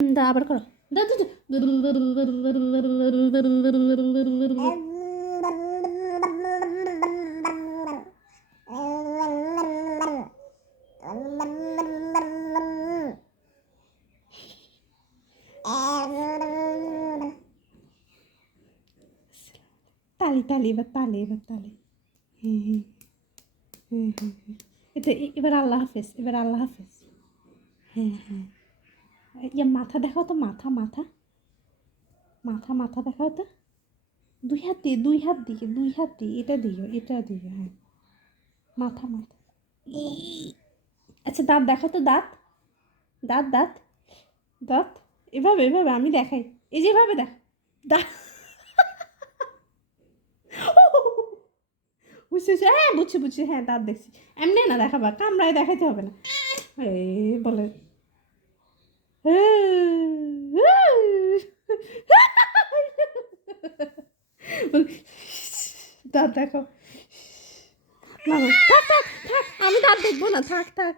দা আবার করো, দা দা তালি তালি, এবার তালি, এবার তালি। এটা এবার আল্লাহ হাফেজ, এবার আল্লাহ হাফেজ। হ্যাঁ হ্যাঁ, ইয়ে মাথা দেখাও তো, মাথা মাথা মাথা মাথা দেখাও তো, দুই হাত দিয়ে, দুই হাত দিয়ে, দুই হাত দিয়ে, এটা দিও, এটা দিও, হ্যাঁ মাথা মাথা। আচ্ছা দাঁত দেখাও তো, দাঁত দাঁত দাঁত দাঁত, এভাবে এভাবে আমি দেখাই, এই যে এভাবে দেখ, দাঁত বুঝছি, হ্যাঁ বুঝছি বুঝছি, হ্যাঁ দাঁত দেখছি, এমনি না দেখাবা, কামড়ায় দেখাইতে হবে না। এই বলে দাঁত দেখো, না না থাক থাক থাক, আমি দাঁত দেখবো না, থাক থাক।